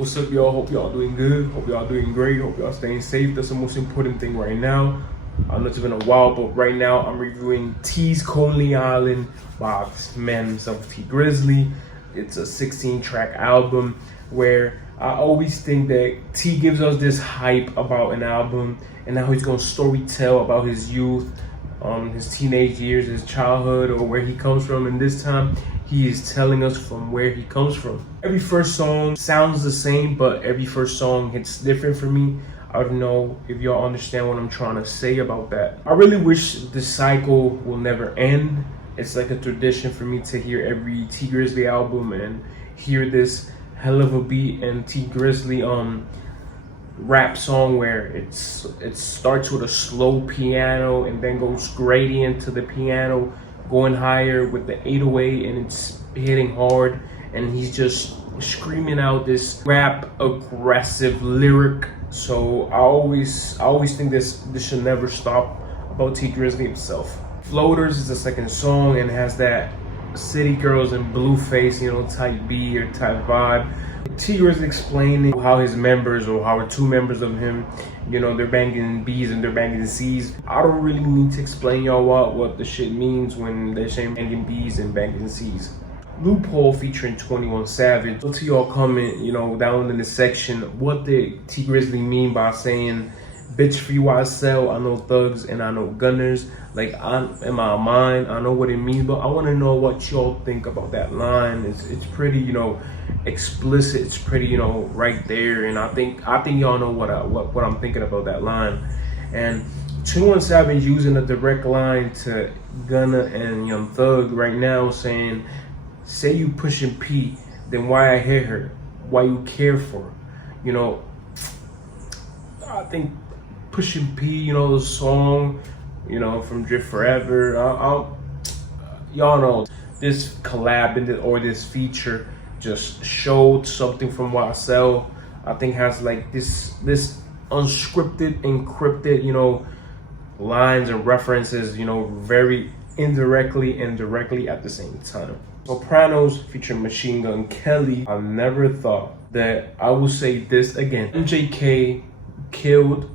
What's up, y'all? Hope y'all doing good. Hope y'all doing great. Hope y'all staying safe. That's the most important thing right now. I know it's been a while, but right now I'm reviewing T's Coney Island by this man himself, T Grizzley. It's a 16-track album where I always think that T gives us this hype about an album and how he's gonna story tell about his youth, his teenage years, his childhood, or where he comes from. And this time he is telling us from where he comes from. Every first song sounds the same, but every first song hits different for me. I don't know if y'all understand what I'm trying to say about that. I really wish this cycle will never end. It's like a tradition for me to hear every T Grizzley album and hear this hell of a beat and T Grizzley rap song where it starts with a slow piano and then goes gradient to the piano, going higher with the 808, and it's hitting hard, and he's just screaming out this rap aggressive lyric. So I always think this should never stop about T Grizzley himself. Floaters is the second song and has that City Girls in Blueface, type B or type vibe. T Grizzley explaining how his members, or how two members of him, they're banging B's and they're banging C's. I don't really need to explain y'all what the shit means when they're saying banging B's and banging C's. Loophole featuring 21 Savage. So to y'all comment, down in the section, what did T Grizzley mean by saying, bitch free YSL, I know thugs and I know gunners. Like, in my mind, I know what it means, but I want to know what y'all think about that line. It's pretty, explicit. It's pretty, right there, and I think y'all know what I'm thinking about that line. And 21 Savage using a direct line to Gunna and Young Thug right now, saying, say you pushing P, then why I hit her? Why you care for her? I think pushing P, the song, from Drift Forever. Y'all know this collab or this feature just showed something from YSL. I think has like this unscripted, encrypted, lines and references, very indirectly and directly at the same time. Sopranos featuring Machine Gun Kelly. I never thought that I would say this again. MJK killed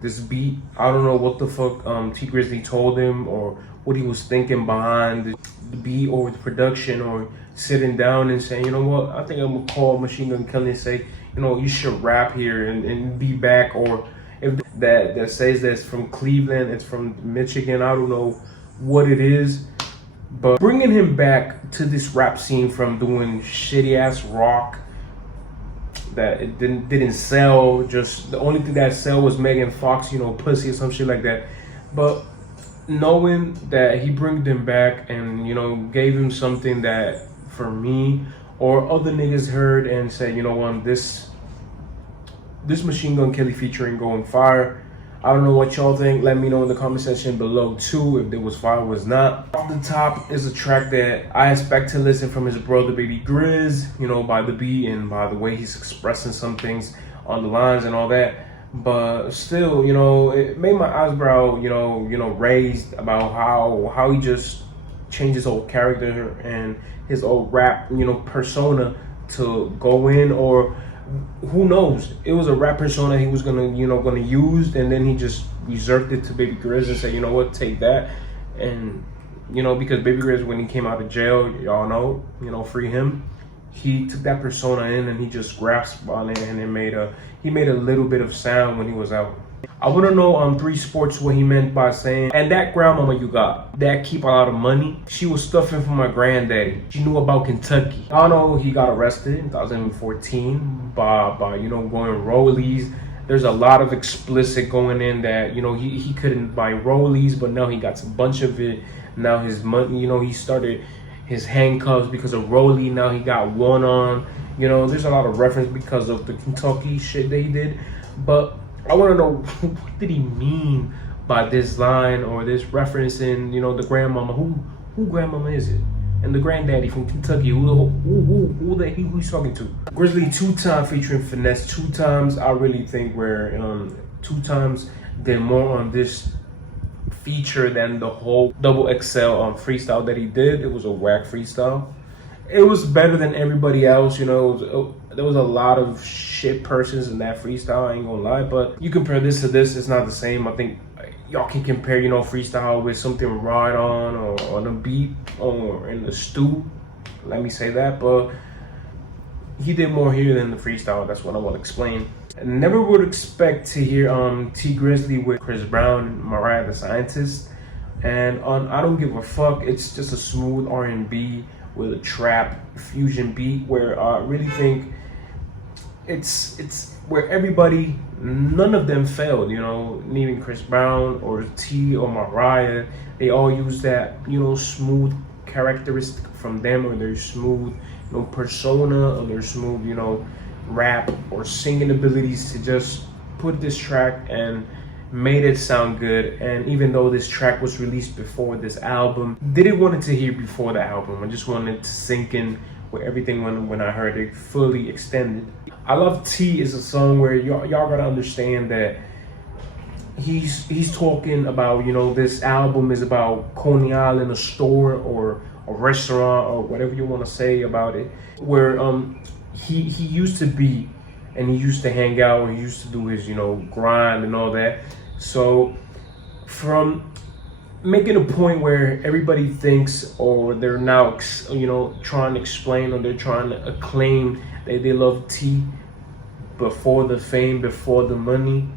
this beat. I don't know what the fuck T Grizzley told him, or what he was thinking behind the beat or the production, or sitting down and saying, what, I think I'm gonna call Machine Gun Kelly and say, you should rap here and be back. Or if that says that's from Cleveland, it's from Michigan, I don't know what it is. But bringing him back to this rap scene from doing shitty ass rock that it didn't sell, just the only thing that sell was Megan Fox, pussy or some shit like that. But knowing that he brought him back and gave him something that for me or other niggas heard and said, this Machine Gun Kelly featuring going fire. I don't know what y'all think. Let me know in the comment section below too if it was fire or was not. Off the top is a track that I expect to listen from his brother Baby Grizz, by the beat and by the way he's expressing some things on the lines and all that. But still, it made my eyebrow, raised about how he just changed his whole character and his old rap, persona to go in, or who knows, it was a rap persona he was gonna use, and then he just reserved it to Baby Grizz and said, what, take that. And because Baby Grizz, when he came out of jail, y'all know, free him, he took that persona in and he just grasped on it, and he made a little bit of sound when he was out. I want to know on 3 Sports what he meant by saying, and that grandmama you got, that keep a lot of money, she was stuffing for my granddaddy. She knew about Kentucky. I know he got arrested in 2014 by going rollies. There's a lot of explicit going in that, he couldn't buy rollies, but now he got a bunch of it. Now his money, he started his handcuffs because of rollie. Now he got one on. There's a lot of reference because of the Kentucky shit they did. But I want to know, what did he mean by this line or this reference in, the grandmama? Who grandmama is it? And the granddaddy from Kentucky, who he's talking to? Grizzley 2 Time featuring Finesse 2 Times. I really think where 2 Times did more on this feature than the whole XXL freestyle that he did. It was a whack freestyle. It was better than everybody else, there was a lot of shit persons in that freestyle, I ain't gonna lie. But you compare this to this, it's not the same. I think y'all can compare, you know, freestyle with something right or on a beat or in the stew. Let me say that. But he did more here than the freestyle. That's what I want to explain. I never would expect to hear T Grizzley with Chris Brown and Mariah the Scientist. And on I Don't Give a Fuck, it's just a smooth R&B with a trap fusion beat where I really think it's where everybody, none of them failed, you know, even Chris Brown or T or Mariah. They all use that, you know, smooth characteristic from them, or their smooth, you know, persona, or their smooth, you know, rap or singing abilities to just put this track and made it sound good. And even though this track was released before this album, didn't want it to hear before the album. I just wanted it to sink in with everything when I heard it fully extended. I Love T is a song where y'all gotta understand that he's talking about, you know, this album is about Coney Island, a store or a restaurant or whatever you want to say about it, where he used to be, and he used to hang out, or he used to do his, you know, grind and all that. So from making a point where everybody thinks, or they're now, you know, trying to explain, or they're trying to acclaim that they love T before the fame, before the money.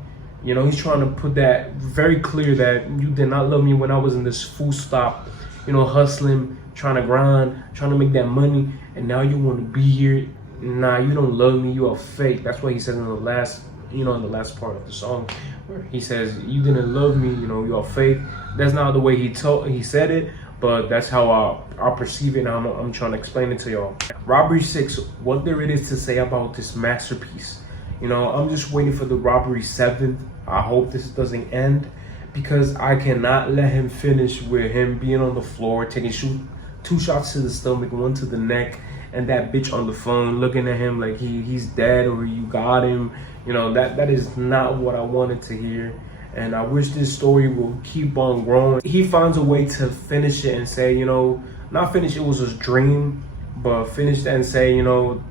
You know, he's trying to put that very clear that you did not love me when I was in this full stop, you know, hustling, trying to grind, trying to make that money, and now you want to be here. Nah, you don't love me, you are fake. That's what he says in the last, you know, in the last part of the song, where he says, you didn't love me, you know, you are fake. That's not the way he said it, but that's how I perceive it, and I'm trying to explain it to y'all. Robbery 6, what there it is to say about this masterpiece. You know, I'm just waiting for the Robbery 7. I hope this doesn't end, because I cannot let him finish with him being on the floor, taking 2 shots to the stomach, 1 to the neck, and that bitch on the phone looking at him like he's dead, or you got him. You know, that is not what I wanted to hear. And I wish this story will keep on growing. He finds a way to finish it and say, you know, not finish it was his dream, but finish that and say, you know,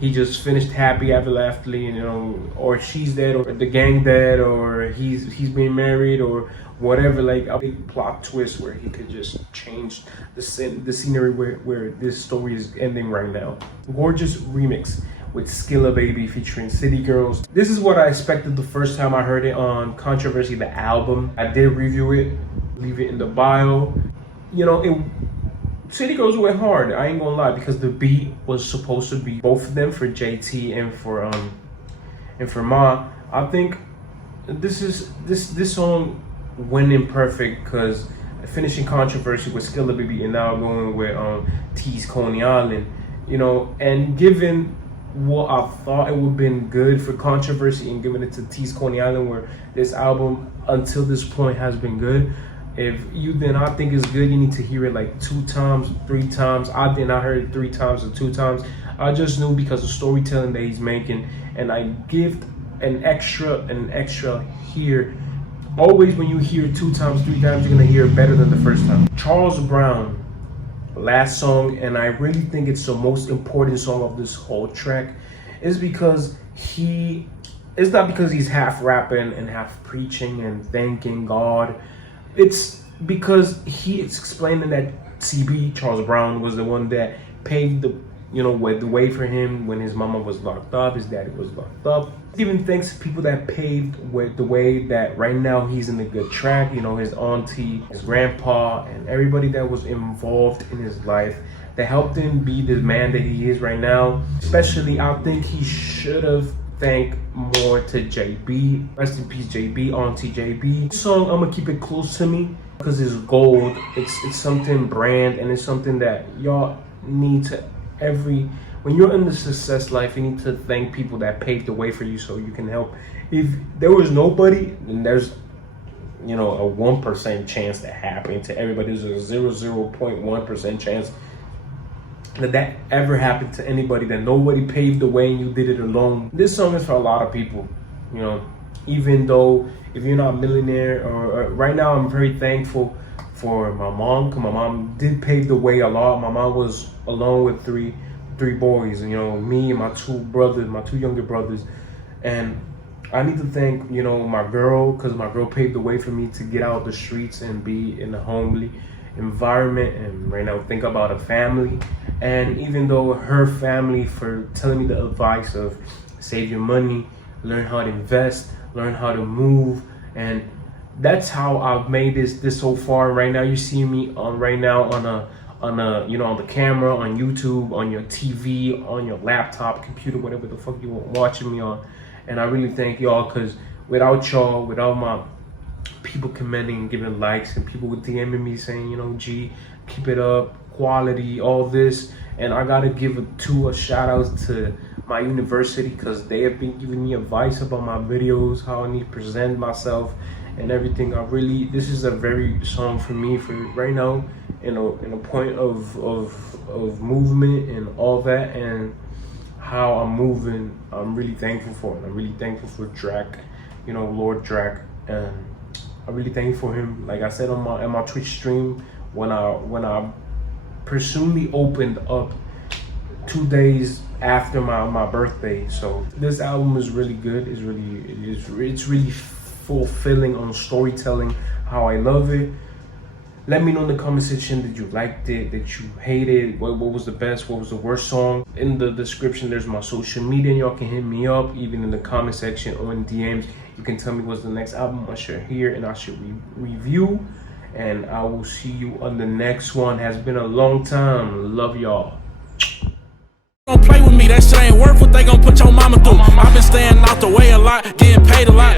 he just finished happy ever after, you know, or she's dead, or the gang dead, or he's being married, or whatever. Like a big plot twist where he could just change the scenery where this story is ending right now. Gorgeous remix with Skilla Baby featuring City Girls. This is what I expected the first time I heard it on Controversy, the album. I did review it, leave it in the bio. You know, City Girls went hard, I ain't gonna lie, because the beat was supposed to be both of them, for JT and for Ma. I think this song went in perfect, because finishing Controversy with Skilla Baby and now going with T's Coney Island, you know, and given what I thought it would have been good for Controversy and giving it to T's Coney Island, where this album until this point has been good. If you did not think it's good, you need to hear it like 2 times, 3 times. I did not hear it 3 times or 2 times. I just knew because of storytelling that he's making, and I give an extra here. Always when you hear 2 times, 3 times, you're gonna hear it better than the first time. Charles Brown, last song, and I really think it's the most important song of this whole track, is because it's not because he's half rapping and half preaching and thanking God. It's because he is explaining that CB, Charles Brown, was the one that paved the way for him when his mama was locked up, his daddy was locked up. Even thanks to people that paved the way that right now he's in a good track, you know, his auntie, his grandpa, and everybody that was involved in his life that helped him be the man that he is right now. Especially, I think he should have thanked more to JB. Rest in peace, JB, auntie JB. This song, I'm gonna keep it close to me because it's gold. It's something brand, and it's something that y'all need to when you're in the success life, you need to thank people that paved the way for you so you can help. If there was nobody, then there's, you know, a 1% chance that happened to everybody. There's a 0.1% chance that ever happened to anybody, that nobody paved the way and you did it alone. This song is for a lot of people, you know, even though if you're not a millionaire, or right now I'm very thankful for my mom, because my mom did pave the way a lot. My mom was alone with 3 3 boys, you know, me and my 2 brothers, my 2 younger brothers. And I need to thank, you know, my girl, because my girl paved the way for me to get out the streets and be in a homely environment, and right now think about a family. And even though her family for telling me the advice of save your money, learn how to invest, learn how to move, and that's how I've made this so far. Right now you see me on you know, on the camera, on YouTube, on your TV, on your laptop, computer, whatever the fuck you watching me on. And I really thank y'all, because without y'all, without my people commenting and giving likes, and people with DMing me saying, you know, G, keep it up, quality, all this. And I gotta give a shout out to my university, because they have been giving me advice about my videos, how I need to present myself and everything. This is a very song for me for right now, in a point of movement and all that, and how I'm moving. I'm really thankful for it. I'm really thankful for Drac, you know, Lord Drac, and I'm really thankful for him. Like I said on my Twitch stream, when I personally opened up 2 days after my birthday. So this album is really good. It's really fulfilling on storytelling, how I love it. Let me know in the comment section that you liked it, that you hated it, what was the best, what was the worst song. In the description there's my social media, and y'all can hit me up even in the comment section or in DMs. You can tell me what's the next album I should hear and I should review. And I will see you on the next one. Has been a long time. Love y'all. Don't play with me, that shit ain't worth what they gon' put your mama through. I've been staying out the way a lot, getting paid a lot.